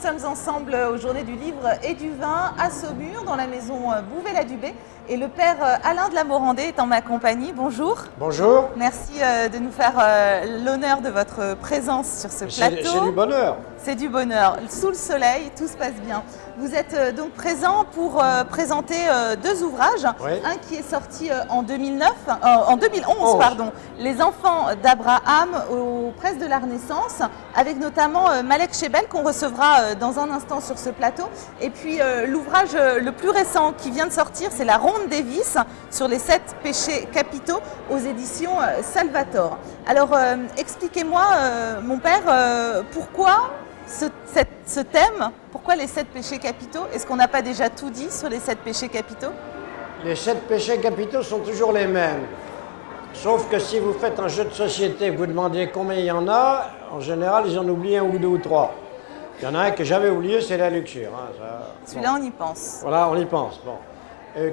sommes ensemble aux Journées du Livre et du Vin à Saumur, dans la maison Bouvet-la-Dubé. Et le père Alain de la Morandée est en ma compagnie. Bonjour. Bonjour. Merci de nous faire l'honneur de votre présence sur ce plateau. C'est du bonheur. C'est du bonheur. Sous le soleil, tout se passe bien. Vous êtes donc présent pour présenter deux ouvrages. Oui. Un qui est sorti en 2011, pardon, Les enfants d'Abraham aux presses de la Renaissance, avec notamment Malek Chebel qu'on recevra dans un instant sur ce plateau. Et puis l'ouvrage le plus récent qui vient de sortir, c'est La Ronde des Vices sur les 7 péchés capitaux aux éditions Salvator. Alors expliquez-moi, mon père, pourquoi ce thème, pourquoi les 7 péchés capitaux? Est-ce qu'on n'a pas déjà tout dit sur les 7 péchés capitaux? Les 7 péchés capitaux sont toujours les mêmes. Sauf que si vous faites un jeu de société et que vous demandez combien il y en a, en général, ils en oublient un ou deux ou trois. Il y en a un que j'avais oublié, c'est la luxure. Hein, celui-là, on y pense. Voilà, on y pense. Bon.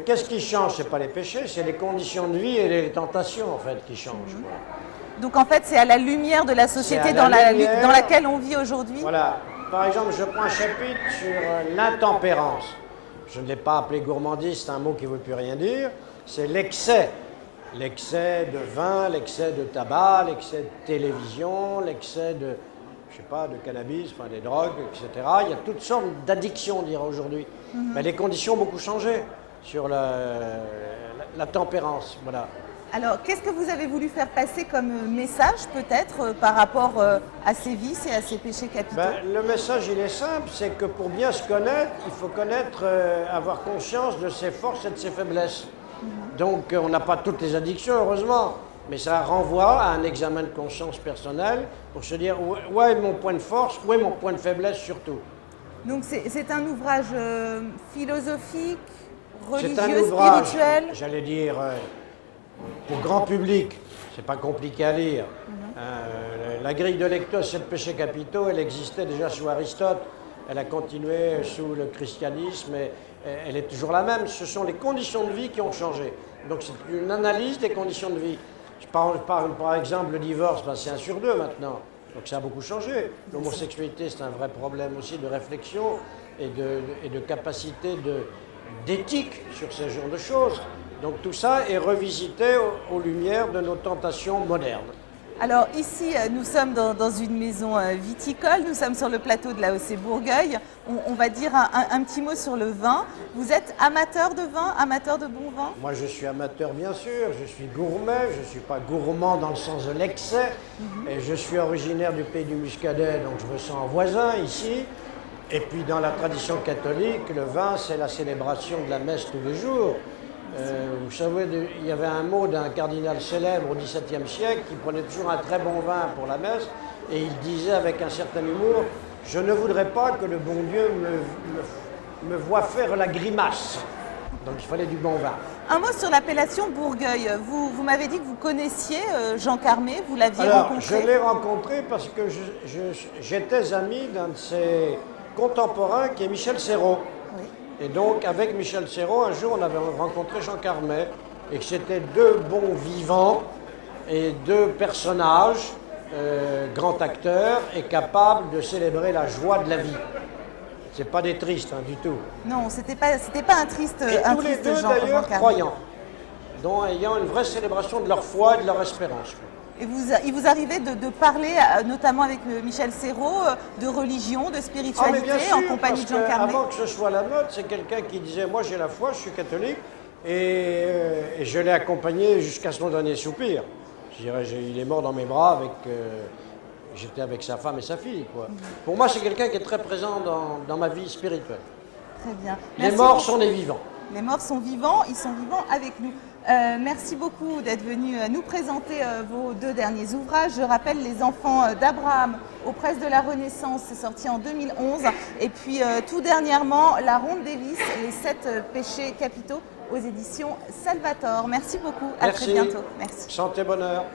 Qu'est-ce qui change? Ce n'est pas les péchés, c'est les conditions de vie et les tentations, en fait, qui changent. Quoi. Donc en fait, c'est à la lumière de la société dans laquelle on vit aujourd'hui. Voilà. Par exemple, je prends un chapitre sur l'intempérance. Je ne l'ai pas appelé gourmandise, c'est un mot qui ne veut plus rien dire. C'est l'excès. L'excès de vin, l'excès de tabac, l'excès de télévision, l'excès de, je sais pas, de cannabis, enfin des drogues, etc. Il y a toutes sortes d'addictions, on dirait aujourd'hui. Mais les conditions ont beaucoup changé sur la tempérance. Voilà. Alors, qu'est-ce que vous avez voulu faire passer comme message, peut-être, par rapport à ces vices et à ces péchés capitaux? Le message, il est simple, c'est que pour bien se connaître, il faut connaître, avoir conscience de ses forces et de ses faiblesses. Donc, on n'a pas toutes les addictions, heureusement, mais ça renvoie à un examen de conscience personnelle pour se dire où est mon point de force, où est mon point de faiblesse surtout. Donc, c'est un ouvrage philosophique, religieux, c'est un ouvrage, spirituel? J'allais dire... pour grand public, c'est pas compliqué à lire. La grille de lecture, 7 péchés capitaux, elle existait déjà sous Aristote. Elle a continué sous le christianisme et elle est toujours la même. Ce sont les conditions de vie qui ont changé. Donc c'est une analyse des conditions de vie. Je parle par exemple le divorce, c'est 1 sur 2 maintenant. Donc ça a beaucoup changé. L'homosexualité, c'est un vrai problème aussi de réflexion et de capacité d'éthique sur ce genre de choses. Donc tout ça est revisité aux lumières de nos tentations modernes. Alors ici, nous sommes dans une maison viticole, nous sommes sur le plateau de l'AOC Bourgueil. On va dire un petit mot sur le vin. Vous êtes amateur de vin, amateur de bon vin? Moi je suis amateur bien sûr, je suis gourmet, je ne suis pas gourmand dans le sens de l'excès. Et je suis originaire du pays du Muscadet, donc je me sens voisin ici. Et puis dans la tradition catholique, le vin c'est la célébration de la messe tous les jours. Vous savez, il y avait un mot d'un cardinal célèbre au XVIIe siècle qui prenait toujours un très bon vin pour la messe et il disait avec un certain humour « Je ne voudrais pas que le bon Dieu me voie faire la grimace ». Donc il fallait du bon vin. Un mot sur l'appellation Bourgueil. Vous m'avez dit que vous connaissiez Jean Carmé, vous l'aviez rencontré? Je l'ai rencontré parce que j'étais ami d'un de ses contemporains qui est Michel Serrault. Oui. Et donc, avec Michel Serrault, un jour, on avait rencontré Jean Carmet, et que c'était deux bons vivants et deux personnages, grands acteurs, et capables de célébrer la joie de la vie. C'est pas des tristes, hein, du tout. Non, c'était pas un triste et tous les deux, d'ailleurs, croyants, dont ayant une vraie célébration de leur foi et de leur espérance. Et il vous arrivait de parler, notamment avec Michel Serrault, de religion, de spiritualité, sûr, en compagnie de Jean Carmé? Avant que ce soit la mode, c'est quelqu'un qui disait « Moi, j'ai la foi, je suis catholique, et je l'ai accompagné jusqu'à son dernier soupir. » Je dirais, il est mort dans mes bras, j'étais avec sa femme et sa fille. Quoi. Pour moi, c'est quelqu'un qui est très présent dans ma vie spirituelle. Très bien. Les morts sont des vivants. Les morts sont vivants, ils sont vivants avec nous. Merci beaucoup d'être venu nous présenter vos deux derniers ouvrages. Je rappelle Les enfants d'Abraham aux presses de la Renaissance, c'est sorti en 2011. Et puis tout dernièrement, La Ronde des Vices, les 7 péchés capitaux aux éditions Salvator. Merci beaucoup, à très bientôt. Merci. Santé, bonheur.